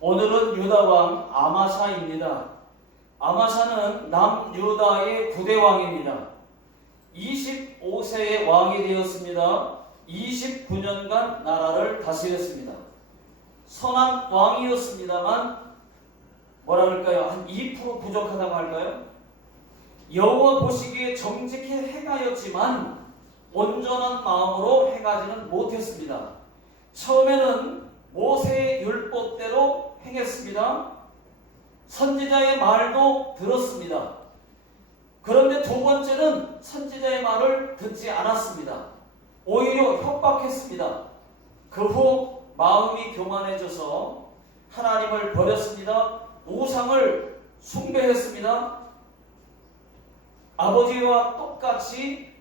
오늘은 유다왕 아마샤입니다. 아마샤는 남유다의 9대 왕입니다. 25세의 왕이 되었습니다. 29년간 나라를 다스렸습니다. 선한 왕이었습니다만 뭐라 그럴까요? 한 2% 부족하다고 할까요? 여호와 보시기에 정직히 행하였지만 온전한 마음으로 행하지는 못했습니다. 처음에는 모세의 율법대로 행했습니다. 선지자의 말도 들었습니다. 그런데 두 번째는 선지자의 말을 듣지 않았습니다. 오히려 협박했습니다. 그 후 마음이 교만해져서 하나님을 버렸습니다. 우상을 숭배했습니다. 아버지와 똑같이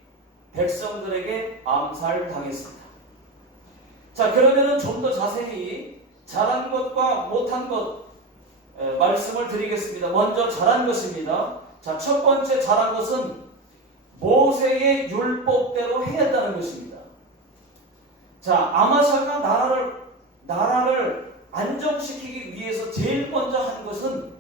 백성들에게 암살당했습니다. 자, 그러면은 좀 더 자세히 잘한 것과 못한 것 말씀을 드리겠습니다. 먼저 잘한 것입니다. 자, 첫 번째 잘한 것은 모세의 율법대로 행했다는 것입니다. 자, 아마샤가 나라를 안정시키기 위해서 제일 먼저 한 것은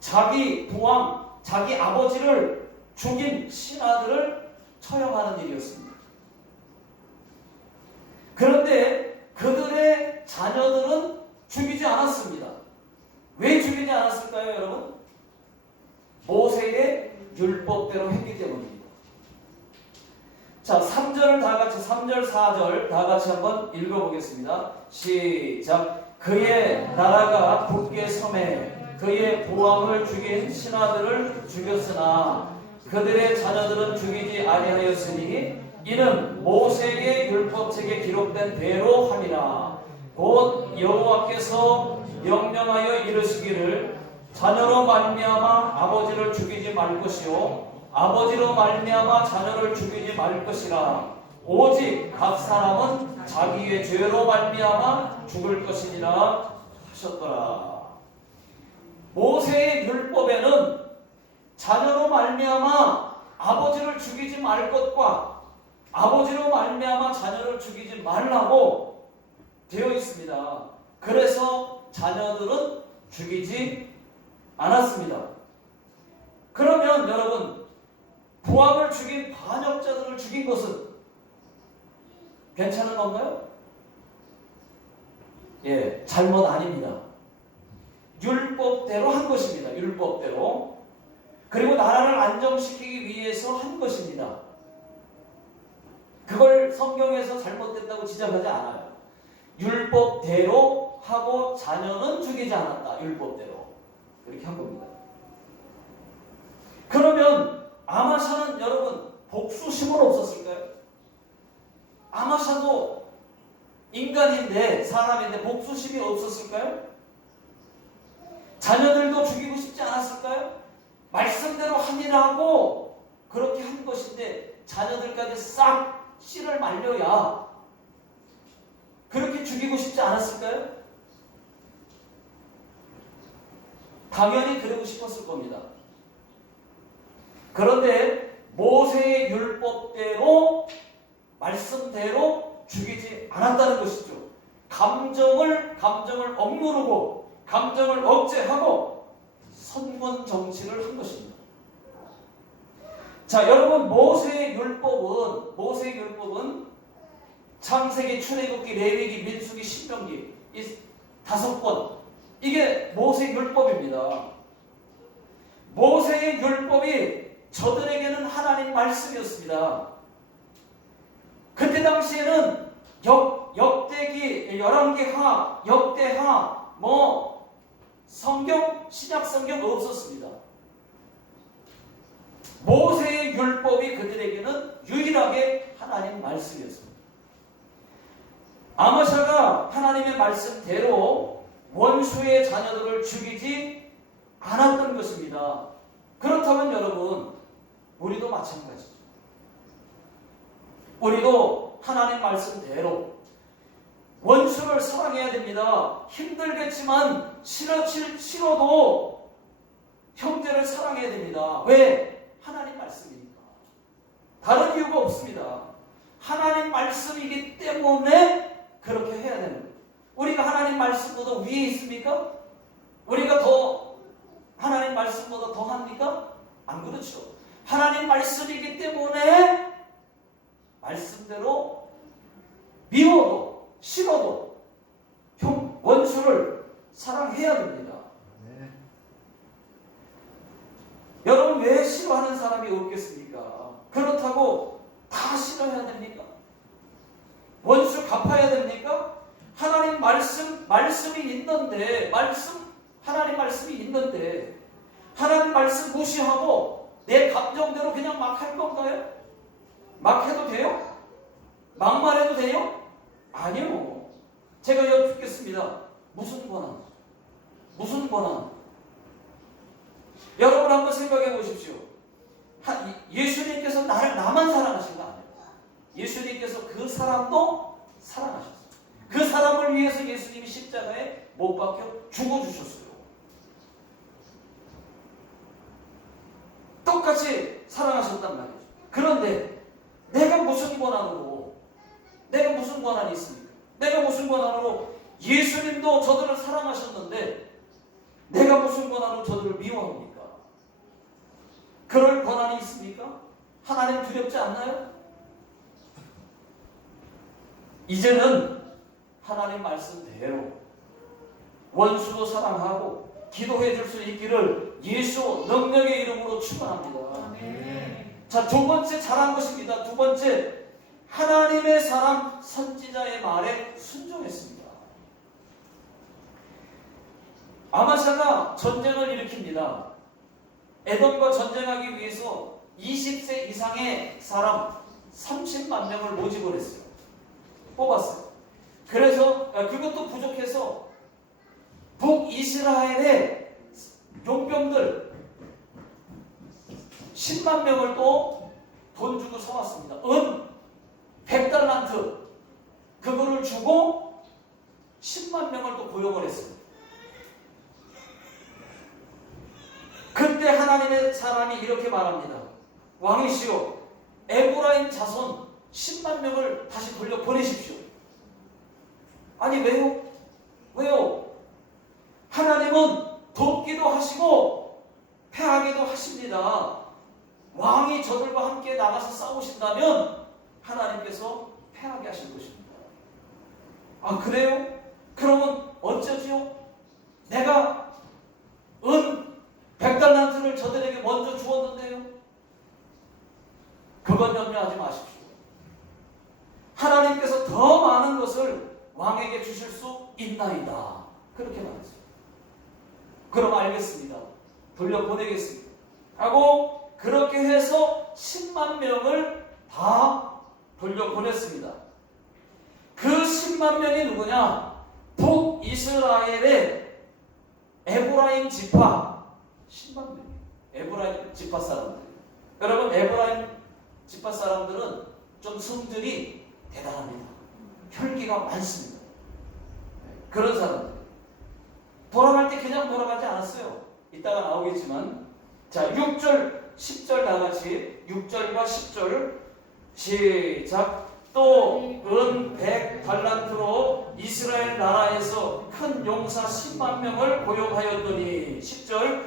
자기 부왕, 자기 아버지를 죽인 신하들을 처형하는 일이었습니다. 그런데 그들의 자녀들은 죽이지 않았습니다. 왜 죽이지 않았을까요, 여러분? 모세의 율법대로 했기 때문입니다. 자, 3절 다 같이, 3절, 4절 다 같이 한번 읽어보겠습니다. 시작. 그의 나라가 굳게 섬에 그의 부왕을 죽인 신하들을 죽였으나 그들의 자녀들은 죽이지 아니하였으니 이는 모세의 율법책에 기록된 대로 함이라. 곧 여호와께서 명령하여 이르시기를 자녀로 말미암아 아버지를 죽이지 말 것이요 아버지로 말미암아 자녀를 죽이지 말 것이라. 오직 각 사람은 자기의 죄로 말미암아 죽을 것이니라 하셨더라. 모세의 율법에는 자녀로 말미암아 아버지를 죽이지 말 것과 아버지로 말미암아 자녀를 죽이지 말라고 되어 있습니다. 그래서 자녀들은 죽이지 않았습니다. 그러면 여러분, 부왕을 죽인 반역자들을 죽인 것은 괜찮은 건가요? 예, 잘못 아닙니다. 율법대로 한 것입니다. 율법대로. 그리고 나라를 안정시키기 위해서 한 것입니다. 그걸 성경에서 잘못됐다고 지적하지 않아요. 율법대로 하고 자녀는 죽이지 않았다. 율법대로. 그렇게 한 겁니다. 그러면 아마샤는 여러분 복수심은 없었을까요? 아마샤도 인간인데, 사람인데 복수심이 없었을까요? 자녀들도 죽이고 싶지 않았을까요? 말씀대로 하니라고 그렇게 한 것인데 자녀들까지 싹 씨를 말려야 그렇게 죽이고 싶지 않았을까요? 당연히 그러고 싶었을 겁니다. 그런데 모세의 율법대로, 말씀대로 죽이지 않았다는 것이죠. 감정을 억누르고 감정을 억제하고 선군 정치를 한 것입니다. 자, 여러분, 모세의 율법은 창세기, 출애굽기, 레위기, 민수기, 신명기 이 5권, 이게 모세의 율법입니다. 모세의 율법이 저들에게는 하나님 말씀이었습니다. 그때 당시에는 역대기, 열왕기하, 역대하, 성경, 신약 성경 없었습니다. 모세의 율법이 그들에게는 유일하게 하나님 말씀이었습니다. 아마샤가 하나님의 말씀대로 원수의 자녀들을 죽이지 않았던 것입니다. 그렇다면 여러분, 우리도 마찬가지죠. 우리도 하나님 말씀대로 원수를 사랑해야 됩니다. 힘들겠지만 싫어도 형제를 사랑해야 됩니다. 왜? 하나님 말씀이니까. 다른 이유가 없습니다. 하나님 말씀이기 때문에 그렇게 해야 되는 거예요. 우리가 하나님 말씀보다 위에 있습니까? 우리가 더 하나님 말씀보다 더 합니까? 안 그렇죠. 하나님 말씀이기 때문에 말씀대로 미워도 싫어도 원수를 사랑해야 됩니다. 네. 여러분 왜 싫어하는 사람이 없겠습니까? 그렇다고 다 싫어해야 됩니까? 원수 갚아야 됩니까? 하나님 말씀이 있는데 하나님 말씀이 있는데 하나님 말씀 무시하고 내 감정대로 그냥 막 할 건가요? 막 해도 돼요? 막말해도 돼요? 아니요. 제가 여쭙겠습니다. 무슨 권한? 무슨 권한? 여러분 한번 생각해 보십시오. 예수님께서 나만 사랑하신 거 아니에요. 예수님께서 그 사람도 사랑하셨어요. 그 사람을 위해서 예수님이 십자가에 못 박혀 죽어주셨어요. 똑같이 사랑하셨단 말이죠. 그런데 내가 무슨 권한이 있습니까? 내가 무슨 권한으로 예수님도 저들을 사랑하셨는데 내가 무슨 권한으로 저들을 미워합니까? 그럴 권한이 있습니까? 하나님 두렵지 않나요? 이제는 하나님 말씀대로 원수도 사랑하고 기도해 줄 수 있기를 예수 능력의 이름으로 축원합니다. 자, 두 번째 잘한 것입니다. 두 번째, 하나님의 사람 선지자의 말에 순종했습니다. 아마샤가 전쟁을 일으킵니다. 에돔과 전쟁하기 위해서 20세 이상의 사람 30만 명을 모집을 했어요. 뽑았어요. 그래서 그것도 부족해서 북이스라엘의 용병들 10만 명을 또 돈 주고 사왔습니다. 은 100달란트 그거를 주고 10만 명을 또 고용을 했어요. 그때 하나님의 사람이 이렇게 말합니다. 왕이시여, 에브라임 자손 10만 명을 다시 돌려 보내십시오. 아니 왜요? 왜요? 하나님은 돕기도 하시고 패하기도 하십니다. 왕이 저들과 함께 나가서 싸우신다면 하나님께서 패하게 하실 것입니다. 아 그래요? 그러면 어쩌지요? 내가 은 100달란트를 저들에게 먼저 주었는데요. 그건 염려하지 마십시오. 하나님께서 더 많은 것을 왕에게 주실 수 있나이다. 그렇게 말했어요. 그럼 알겠습니다. 돌려보내겠습니다. 하고 그렇게 해서 10만 명을 다 돌려보냈습니다. 그 10만 명이 누구냐? 북이스라엘의 에브라임 지파 10만 명. 에브라임 지파 사람들. 여러분 에브라임 지파 사람들은 좀 성질이 대단합니다. 혈기가 많습니다. 그런 사람들. 돌아갈 때 그냥 돌아가지 않았어요. 이따가 나오겠지만 자 6절 10절 다같이 6절과 10절 시작. 또 은 100달란트로 이스라엘 나라에서 큰 용사 10만 명을 고용하였더니 10절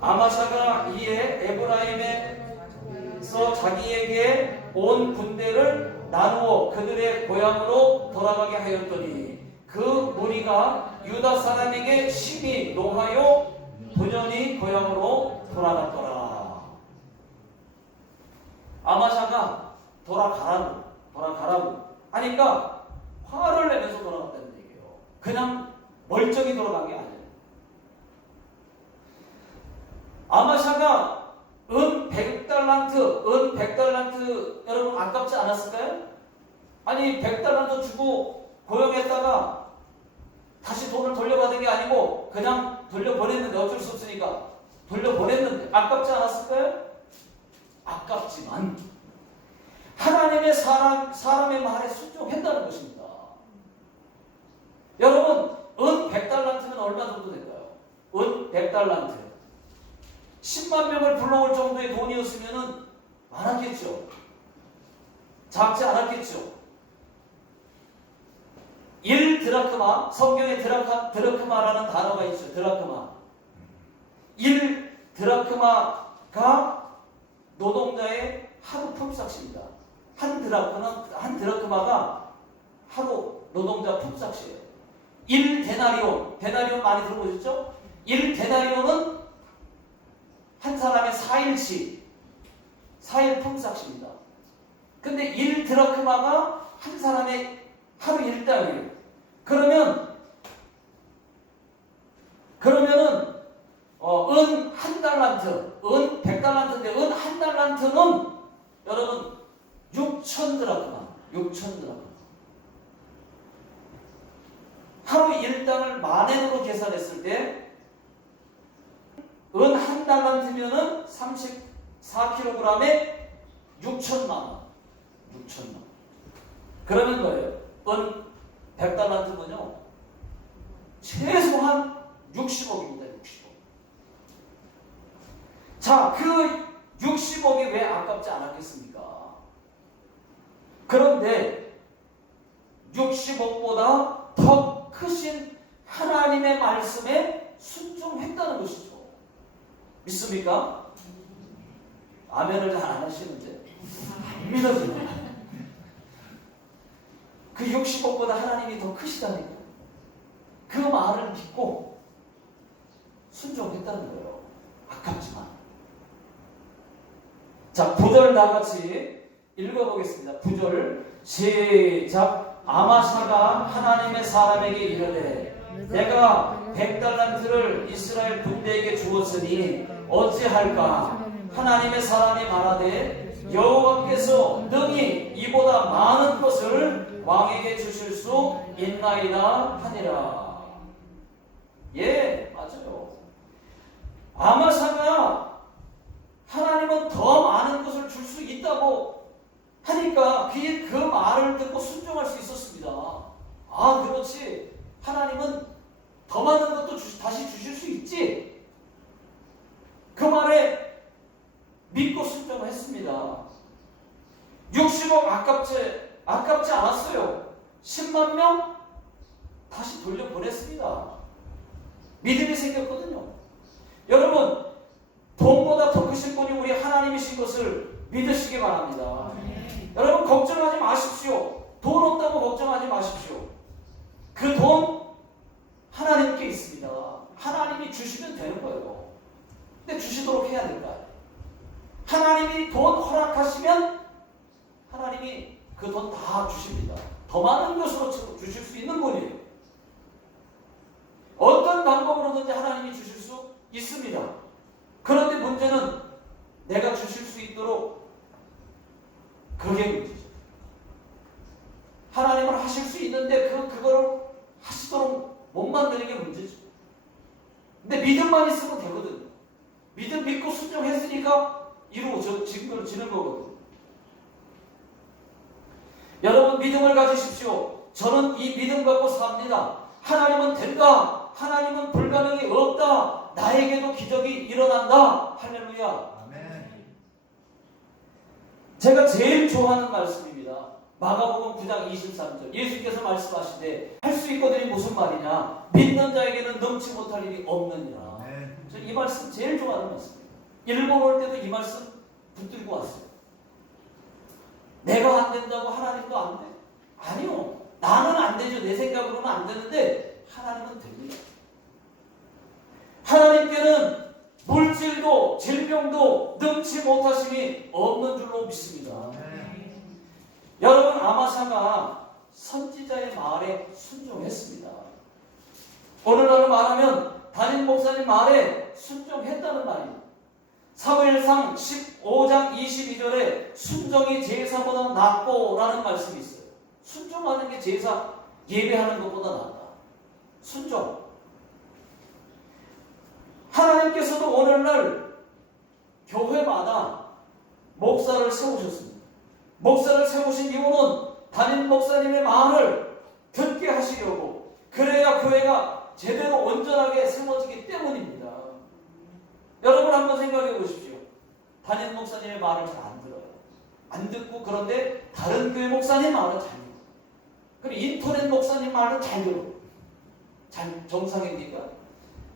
아마샤가 이에 에브라임에서 자기에게 온 군대를 나누어 그들의 고향으로 돌아가게 하였더니 그 무리가 유다 사람에게 심히 노하여 분연히 고향으로 돌아갔더라. 아마샤가 돌아가라고 하니까 화를 내면서 돌아갔다는 얘기예요. 그냥 멀쩡히 돌아간 게 아니에요. 아마샤가 은 100달란트 여러분 아깝지 않았을까요? 아니 100달란트 주고 고용했다가 다시 돈을 돌려받은 게 아니고 그냥 돌려보냈는데 어쩔 수 없으니까 돌려보냈는데 아깝지 않았을까요? 아깝지만 하나님의 사람의 말에 순종했다는 것입니다. 여러분 은 100달란트면 얼마 정도 될까요? 은 100달란트 10만 명을 불러올 정도의 돈이었으면 많았겠죠. 작지 않았겠죠. 1 드라크마, 성경에 드라크마라는 단어가 있죠. 드라크마. 1 드라크마가 노동자의 하루 품삯입니다. 한 드라크마가 하루 노동자 품삯이에요. 1 데나리온, 데나리온 많이 들어보셨죠? 1 데나리온은 한 사람의 4일 품삯입니다. 근데 1 드라크마가 한 사람의 하루 일당이에요. 그러면은 은 한 달란트, 은 100달란트인데 은 한 달란트는 여러분 6천 드라크마. 하루 일당을 만엔으로 계산했을 때 은 한 달란트면은 34kg에 6천만 원. 그러면 뭐예요? 은 100달란트면요 최소한 60억입니다. 60억. 자, 그 60억이 왜 아깝지 않았겠습니까? 그런데 60억보다 더 크신 하나님의 말씀에 순종했다는 것이죠. 믿습니까? 아멘을 잘 안 하시는데 안 믿어져요. 그 60억보다 하나님이 더 크시다니까. 그 말을 믿고 순종했다는 거예요. 아깝지만. 자, 9절 다 같이 읽어보겠습니다. 9절 시작. 아마샤가 하나님의 사람에게 이르되 내가 100달란트를 이스라엘 군대에게 주었으니 어찌할까? 하나님의 사람이 말하되 여호와께서 능히 이보다 많은 것을 왕에게 주실 수 있나이다 하니라. 예, 맞아요. 아마샤가 하나님은 더 많은 것을 줄 수 있다고 하니까 그 말을 듣고 순종할 수 있었습니다. 아, 그렇지. 하나님은 더 많은 것도 다시 주실 수 있지. 그 말에 믿고 순종을 했습니다. 60억 아깝지 않았어요. 10만 명 다시 돌려보냈습니다. 믿음이 생겼거든요. 여러분, 돈보다 더 크신 분이 우리 하나님이신 것을 믿으시기 바랍니다. 여러분, 걱정하지 마십시오. 돈 없다고 걱정하지 마십시오. 그 돈 하나님께 있습니다. 하나님이 주시면 되는 거예요. 근데 주시도록 해야 될까요? 하나님이 돈 허락하시면 하나님이 그 돈 다 주십니다. 더 많은 것으로 주실 수 있는 분이에요. 어떤 방법으로든지 하나님이 주실 수 있습니다. 그런데 문제는 내가 주실 수 있도록 그게 문제죠. 하나님은 하실 수 있는데 그거를 하시도록 못 만드는 게 문제죠. 근데 믿음만 있으면 되거든요. 믿음 믿고 순종했으니까 지는 거거든요. 여러분, 믿음을 가지십시오. 저는 이 믿음 갖고 삽니다. 하나님은 된다. 하나님은 불가능이 없다. 나에게도 기적이 일어난다. 할렐루야. 아멘. 제가 제일 좋아하는 말씀입니다. 마가복음 9장 23절. 예수께서 말씀하시되 할 수 있거든이 무슨 말이냐? 믿는 자에게는 넘치 못할 일이 없느니라. 저 이 말씀 제일 좋아하는 말씀입니다. 일본 올 때도 이 말씀 붙들고 왔어요. 내가 안 된다고 하나님도 안 돼? 아니요. 나는 안 되죠. 내 생각으로는 안 되는데 하나님은 됩니다. 하나님께는 물질도 질병도 능치 못하심이 없는 줄로 믿습니다. 여러분, 아마샤가 선지자의 말에 순종했습니다. 오늘날로 말하면 담임 목사님 말에 순종했다는 말이에요. 사무엘상 15장 22절에 순종이 제사보다 낫고 라는 말씀이 있어요. 순종하는 게 제사 예배하는 것보다 낫다. 순종. 하나님께서도 오늘날 교회마다 목사를 세우셨습니다. 목사를 세우신 이유는 담임 목사님의 말을 듣게 하시려고, 그래야 교회가 제대로 온전하게 세워지기 때문입니다. 여러분 한번 생각해 보십시오. 담임 목사님의 말을 잘 안 들어요. 안 듣고, 그런데 다른 교회 목사님 말은 잘 듣고. 그리고 인터넷 목사님 말은 잘 들어. 정상입니까?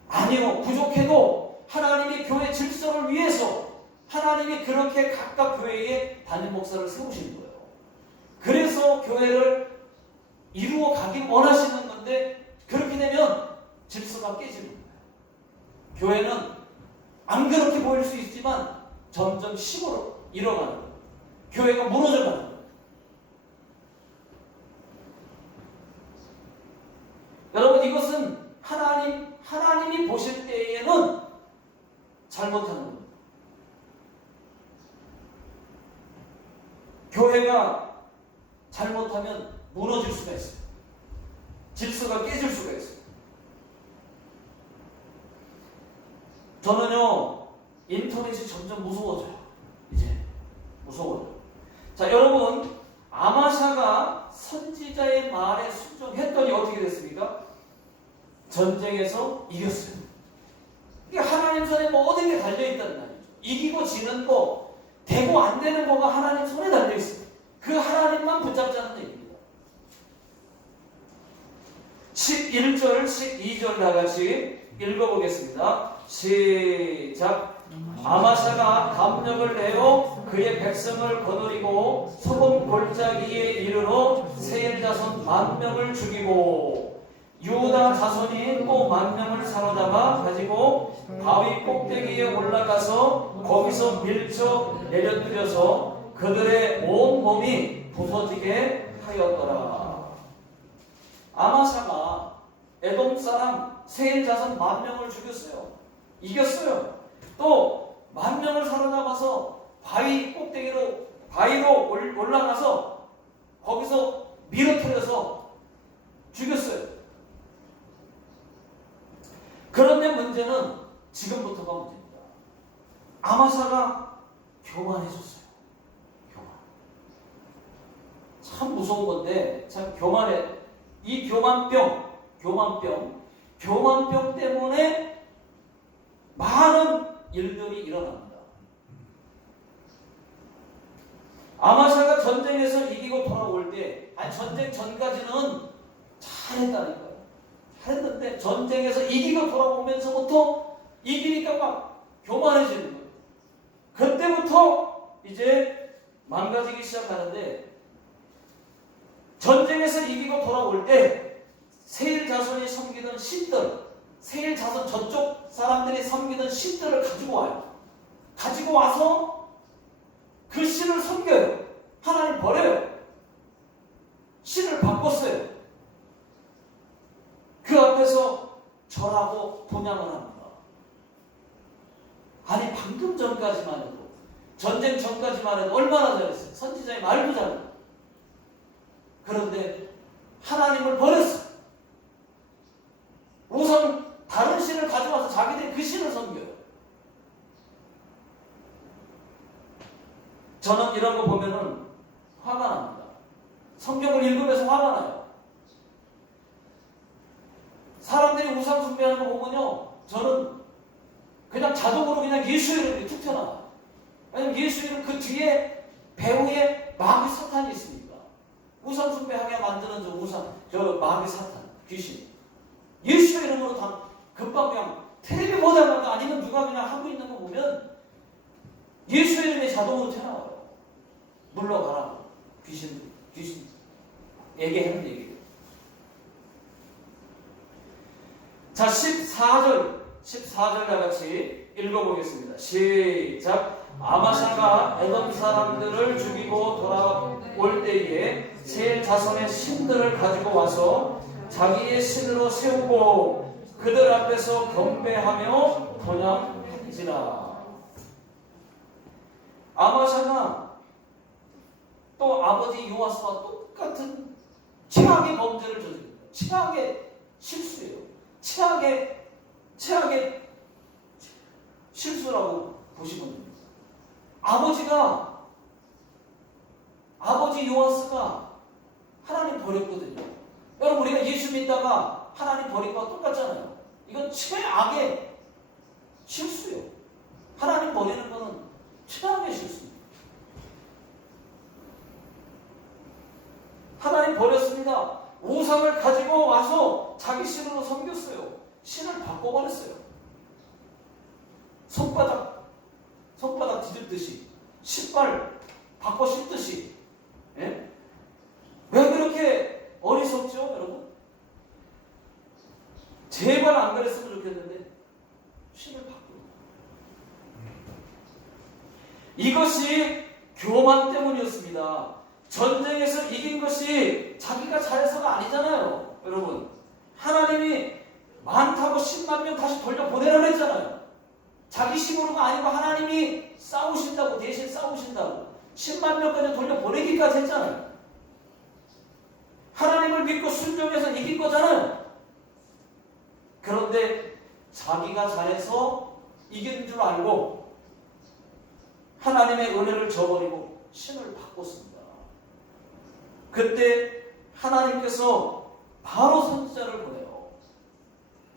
아니요. 부족해도 하나님이 교회 질서를 위해서 하나님이 그렇게 각각 교회에 담임 목사를 세우시는 거예요. 그래서 교회를 이루어 가길 원하시는 건데 그렇게 되면 질서가 깨지는 거예요. 교회는 안 그렇게 보일 수 있지만 점점 식으로 잃어가는 거예요. 교회가 무너져가는 거예요. 여러분 이것은 하나님이 보실 때에는 잘못하는 겁니다. 교회가 잘못하면 무너질 수가 있어요. 질서가 깨질 수가 있어요. 저는요 인터넷이 점점 무서워져요. 이제 무서워요. 자 여러분 아마샤가 선지자의 말에 순종했더니 어떻게 됐습니까? 전쟁에서 이겼어요. 이게 하나님 손에 모든 게 달려있다는 말이죠. 이기고 지는 거, 되고 안 되는 거가 하나님 손에 달려있어요. 그 하나님만 붙잡자는 얘기입니다. 11절, 12절 다같이 읽어보겠습니다. 시작. 아마샤가 담력을 내어 그의 백성을 거느리고 소금 골짜기에 이르러 세일 자손 10,000명을 죽이고 유다 자손이 또 10,000명을 사로잡아 가지고 바위 꼭대기에 올라가서 거기서 밀쳐 내려뜨려서 그들의 온 몸이 부서지게 하였더라. 아마샤가 에돔 사람 세일 자손 10,000명을 죽였어요. 이겼어요. 또 10,000명을 사로잡아서 바위로 올라가서 거기서 밀어뜨려서 죽였어요. 그런데 문제는 지금부터가 문제입니다. 아마샤가 교만해졌어요. 참 무서운 건데 참 교만해. 이 교만병 때문에 많은 일들이 일어납니다. 아마샤가 전쟁에서 이기고 돌아올 때, 전쟁 전까지는 잘했다니까요. 잘했는데 전쟁에서 이기고 돌아오면서부터 이기니까 막 교만해지는 거예요. 그때부터 이제 망가지기 시작하는데 전쟁에서 이기고 돌아올 때 세일 자손이 섬기던 신들, 세일 자손 저쪽 사람들이 섬기던 신들을 가지고 와요. 가지고 와서 그 신을 섬겨요. 하나님 버려요. 신을 바꿨어요. 그 앞에서 절하고 분양을 합니다. 아니 방금 전까지만 해도 전쟁 전까지만 해도 얼마나 잘했어요. 선지자의 말도 잘해요. 그런데 하나님을 버렸어요. 우선 다른 신을 가져와서 자기들이 그 신을 섬겨요. 저는 이런 거 보면은 화가 납니다. 성경을 읽으면서 화가 나요. 사람들이 우상 숭배하는 거 보면요, 저는 그냥 자동으로 그냥 예수 이름이 툭 튀어나와요. 왜냐면 예수 이름 그 뒤에 배후에 마귀 사탄이 있으니까. 우상 숭배하게 만드는 저 마귀 사탄, 귀신. 예수 이름으로 다 금방 그냥 텔레비 보다가 아니면 누가 그냥 하고 있는 거 보면 예수 이름이 자동으로 튀어나와요. 물러가라고. 귀신에게 하는 얘기예요. 자, 14절 다 같이 읽어보겠습니다. 시작. 아마샤가 에돔 사람들을 죽이고 돌아올 때에 세일 자손의 신들을 가지고 와서 자기의 신으로 세우고 그들 앞에서 경배하며 번향지라. 아마샤가 또 아버지 요아스와 똑같은 최악의 범죄를 저지릅니다. 최악의 실수예요. 최악의 실수라고 보시면 됩니다. 아버지 요아스가 하나님 버렸거든요. 여러분 우리가 예수 믿다가 하나님 버린 거와 똑같잖아요. 이건 최악의 실수예요. 하나님 버리는 거는 최악의 실수입니다. 하나님 버렸습니다. 우상을 가지고 와서 자기 신으로 섬겼어요. 신을 바꿔버렸어요. 손바닥 뒤집듯이, 신발 바꿔 신듯이. 예? 왜 그렇게 어리석죠, 여러분? 제발 안 그랬으면 좋겠는데 신을 바꾸는 이것이 교만 때문이었습니다. 전쟁에서 이긴 것이 자기가 잘해서가 아니잖아요, 여러분. 하나님이 많다고 10만 명 다시 돌려보내라고 했잖아요. 자기 힘으로가 아니고 하나님이 싸우신다고, 대신 싸우신다고 10만 명까지 돌려보내기까지 했잖아요. 하나님을 믿고 순종해서 이긴 거잖아요. 그런데 자기가 잘해서 이긴 줄 알고 하나님의 은혜를 저버리고 신을 바꿨습니다. 그때 하나님께서 바로 선지자를 보내요.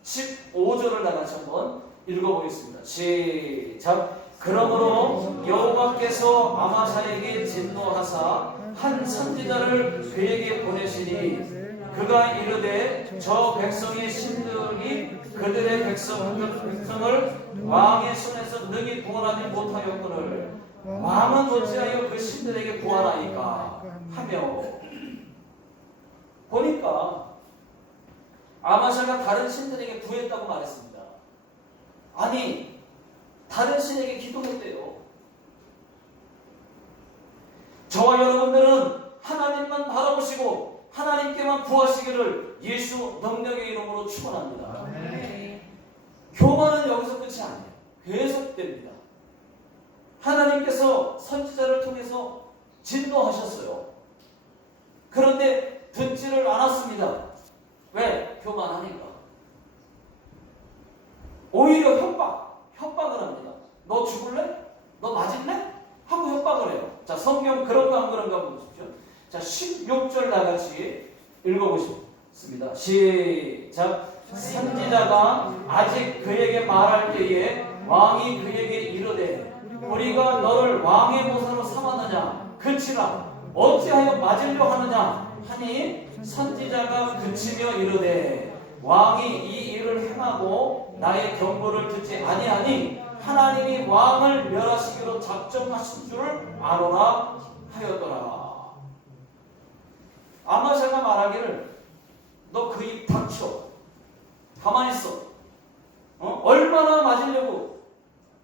15절을 다같이 한번 읽어보겠습니다. 시작. 그러므로 여호와께서 아마사에게 진노하사 한 선지자를 그에게 보내시니 그가 이르되 저 백성의 신들이 그들의 백성을 왕의 손에서 능히 구원하지 못하였거늘 왕은 어찌하여 그 신들에게 구하나이까 하며, 보니까 아마샤가 다른 신들에게 구했다고 말했습니다. 아니, 다른 신에게 기도했대요. 저와 여러분들은 하나님만 바라보시고 하나님께만 구하시기를 예수 능력의 이름으로 축원합니다. 교만은 여기서 끝이 아니에요. 계속됩니다. 하나님께서 선지자를 통해서 진노하셨어요. 그런데 듣지를 않았습니다. 왜? 교만하니까. 오히려 협박을 합니다. 너 죽을래? 너 맞을래? 하고 협박을 해요. 자, 성경 그런가 안 그런가 보십시오. 자, 16절 나같이 읽어보겠습니다. 시작. 선지자가 아직 그에게 말할 때에 왕이 그에게 이르되 우리가 너를 왕의 모사로 삼았느냐 그치라 어찌하여 맞으려 하느냐 하니 선지자가 그치며 이르되 왕이 이 일을 행하고 나의 경고를 듣지 아니하니 하나님이 왕을 멸하시기로 작정하신 줄을 아노라 하였더라. 아마샤가 말하기를 너 그 입 닥쳐. 가만히 있어. 얼마나 맞으려고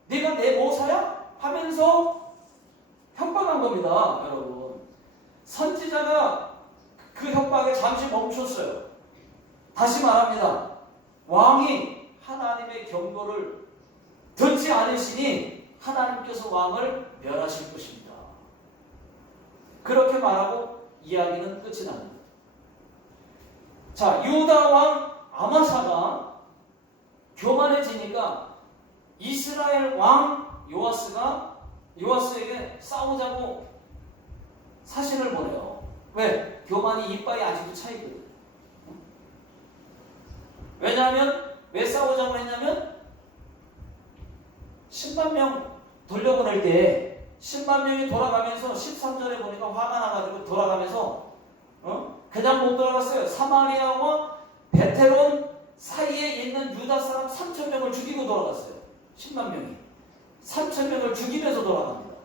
네가 내 모사야? 하면서 협박한 겁니다, 여러분. 선지자가 그 협박에 잠시 멈췄어요. 다시 말합니다. 왕이 하나님의 경고를 듣지 않으시니 하나님께서 왕을 멸하실 것입니다. 그렇게 말하고 이야기는 끝이 납니다. 자, 유다 왕 아마샤가 교만해지니까 이스라엘 왕 요아스에게 싸우자고 사신을 보내요. 왜? 교만이 이빨이 아직도 차이거든. 왜냐하면 왜 싸우자고 했냐면 10만 명 돌려보낼 때 10만 명이 돌아가면서 13절에 보니까 화가 나가지고 돌아가면서 그냥 못 돌아갔어요. 사마리아와 베테론 사이에 있는 유다 사람 3,000명을 죽이고 돌아갔어요. 10만 명이 3,000명을 죽이면서 돌아갑니다.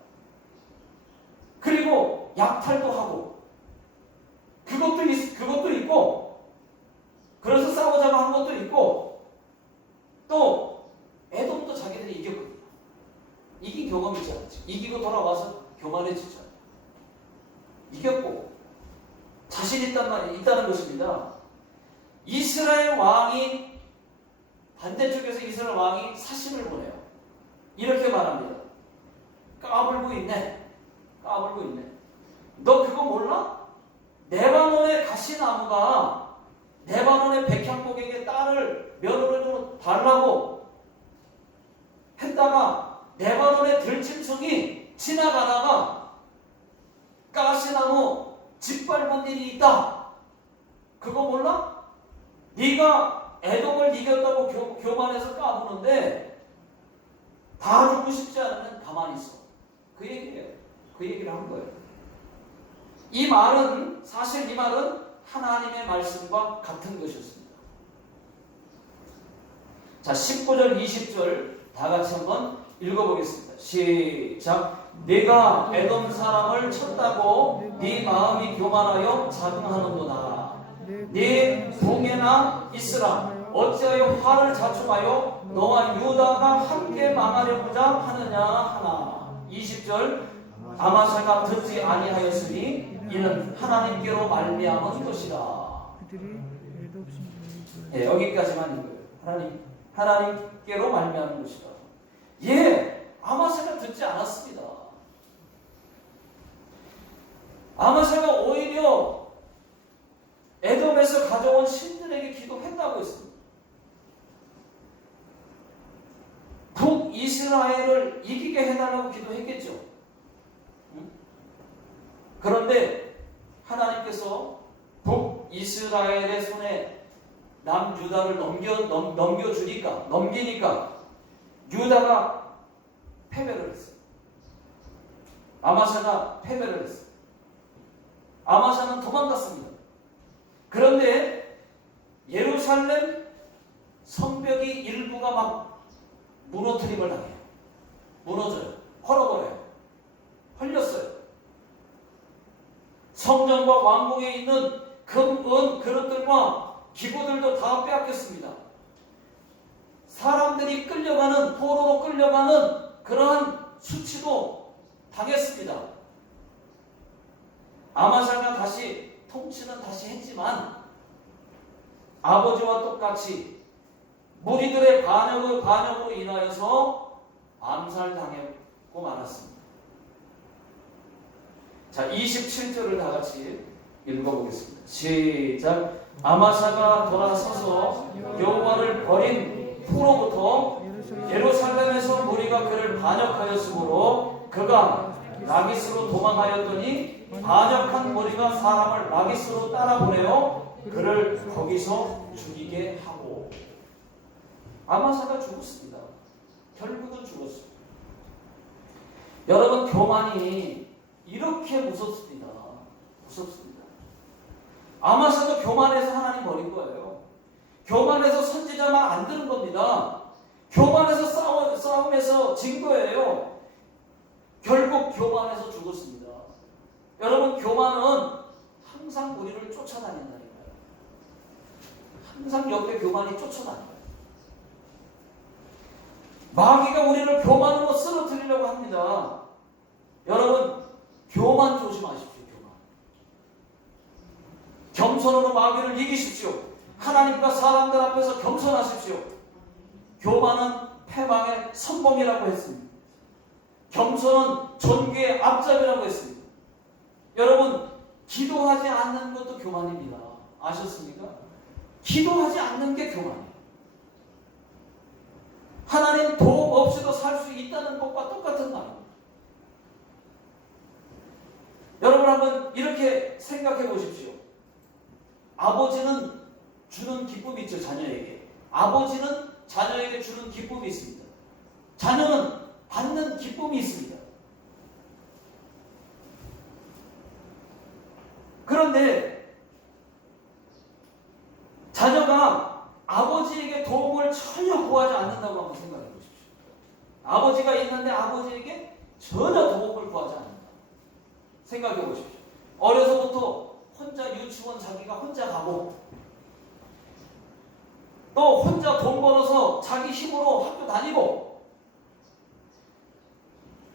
그리고 약탈도 하고 그것도 있고, 그래서 싸우자고 한 것도 있고, 또 에돔도 자기들이 이겼거든요. 이긴 경험이지 않지. 이기고 돌아와서 교만해지죠. 이겼고 자신 있다는 것입니다. 이스라엘 왕이 반대쪽에서 이스라엘 왕이 사신을 보내요. 이렇게 말합니다. 까불고 있네. 너 그거 몰라? 레바논의 가시나무가 레바논의 백향목에게 딸을 며느리로 달라고 했다가 레바논의 들짐승이 지나가다가 가시나무 짓밟은 일이 있다. 그거 몰라? 네가 에돔을 이겼다고 교만해서 까부는데 다 주고 싶지 않으면 가만히 있어. 그 얘기를 한 거예요. 사실 이 말은 하나님의 말씀과 같은 것이었습니다. 자, 19절, 20절 다 같이 한번 읽어보겠습니다. 시작. 네가 에돔 사람을 쳤다고 네 마음이 교만하여 자긍하는도다. 네 동해나 이스라 어찌하여 화를 자초하여 너와 유다가 함께 망하려고자 하느냐 하나. 20절. 아마사가 듣지 아니하였으니 이는 하나님께로 말미암은 것이라. 예, 여기까지만 읽어요. 하나님께로 말미암은 것이다. 예, 아마사가 듣지 않았습니다. 아마사가 오히려 에돔에서 가져온 신들에게 기도했다고 했습니다. 북이스라엘을 이기게 해달라고 기도했겠죠. 그런데 하나님께서 북이스라엘의 손에 남유다를 넘기니까 유다가 패배를 했어요. 아마샤가 패배를 했어요. 아마샤는 도망갔습니다. 그런데 예루살렘 성벽이 일부가 막 무너뜨림을 당해요. 무너져요. 헐어버려요. 헐렸어요. 성전과 왕궁에 있는 금, 은, 그릇들과 기구들도 다 빼앗겼습니다. 사람들이 끌려가는, 포로로 끌려가는 그러한 수치도 당했습니다. 아마샤가 다시 통치는 다시 했지만 아버지와 똑같이 무리들의 반역으로 인하여서 암살당했고 말았습니다. 자, 27절을 다 같이 읽어보겠습니다. 시작. 아마샤가 돌아서서 여호와를 버린 후로부터 예루살렘에서 무리가 그를 반역하였으므로 그가 라기스로 도망하였더니 반역한 무리가 사람을 라기스로 따라보내어 그를 거기서 죽이게 하고. 아마샤가 죽었습니다. 결국은 죽었습니다. 여러분, 교만이 이렇게 무섭습니다. 무섭습니다. 아마샤도 교만해서 하나님 버린 거예요. 교만해서 선지자 말 안 듣는 겁니다. 교만해서 싸움에서 진 거예요. 결국 교만해서 죽었습니다. 여러분, 교만은 항상 우리를 쫓아다닌다니까요. 항상 옆에 교만이 쫓아다녀요. 마귀가 우리를 교만으로 쓰러뜨리려고 합니다. 여러분, 교만 조심하십시오. 교만. 겸손으로 마귀를 이기십시오. 하나님과 사람들 앞에서 겸손하십시오. 교만은 패망의 선봉이라고 했습니다. 겸손은 존귀의 앞잡이라고 했습니다. 여러분, 기도하지 않는 것도 교만입니다. 아셨습니까? 기도하지 않는 게 교만이에요. 하나님 도움 없이도 살 수 있다는 것과 똑같은 말입니다. 여러분, 한번 이렇게 생각해 보십시오. 아버지는 주는 기쁨이 있죠, 자녀에게. 아버지는 자녀에게 주는 기쁨이 있습니다. 자녀는 받는 기쁨이 있습니다. 그런데 자녀가 아버지에게 도움을 전혀 구하지 않는다고 한번 생각해 보십시오. 아버지가 있는데 아버지에게 전혀 도움을 구하지 않는다. 생각해 보십시오. 어려서부터 혼자 유치원 자기가 혼자 가고 또 혼자 돈 벌어서 자기 힘으로 학교 다니고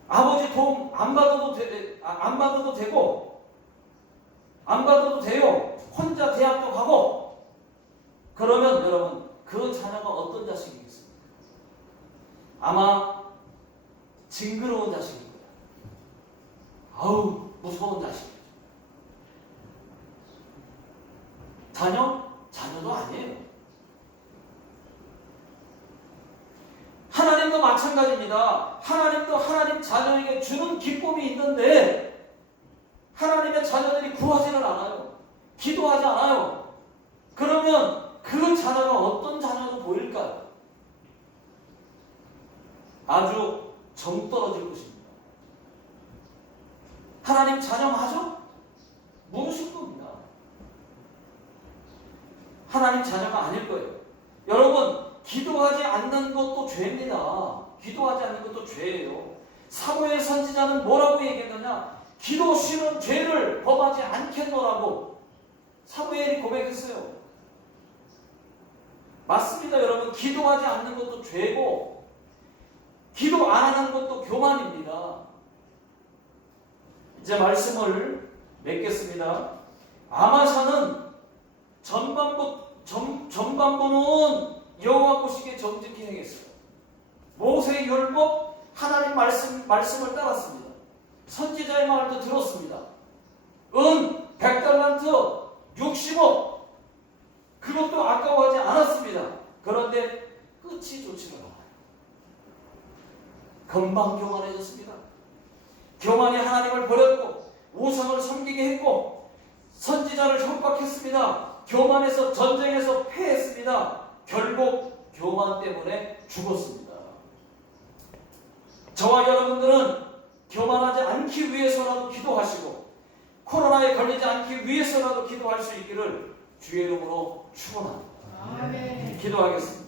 아버지 도움 안 받아도 되고 안 받아도 돼요. 혼자 대학도 가고. 그러면 여러분, 그 자녀가 어떤 자식이겠습니까? 아마 징그러운 자식일 거예요. 아우, 무서운 자식이죠. 자녀도 아니에요. 하나님도 마찬가지입니다. 하나님도 하나님 자녀에게 주는 기쁨이 있는데 하나님의 자녀들이 구하지는 않아요. 기도하지 않아요. 그러면 그 자녀가 어떤 자녀로 보일까요? 아주 정 떨어질 것입니다. 하나님 자녀 맞아? 모르실 겁니다. 하나님 자녀가 아닐 거예요. 여러분, 기도하지 않는 것도 죄입니다. 기도하지 않는 것도 죄예요. 사무엘 선지자는 뭐라고 얘기했느냐? 기도 쉬는 죄를 범하지 않겠노라고 사무엘이 고백했어요. 맞습니다, 여러분. 기도하지 않는 것도 죄고 기도 안 하는 것도 교만입니다. 이제 말씀을 맺겠습니다. 아마샤는 전반부는 여호와 보시기에 정직히 행했어요. 모세의 율법, 하나님 말씀을 따랐습니다. 선지자의 말도 들었습니다. 은 100달란트 60억 그것도 아까워하지 않았습니다. 그런데 끝이 좋지가 않아요. 금방 교만해졌습니다. 교만이 하나님을 버렸고 우상을 섬기게 했고 선지자를 협박했습니다. 교만해서 전쟁에서 패했습니다. 결국 교만 때문에 죽었습니다. 저와 여러분들은 교만하지 않기 위해서라도 기도하시고 코로나에 걸리지 않기 위해서라도 기도할 수 있기를 주의 이름으로 축원합니다. 기도하겠습니다.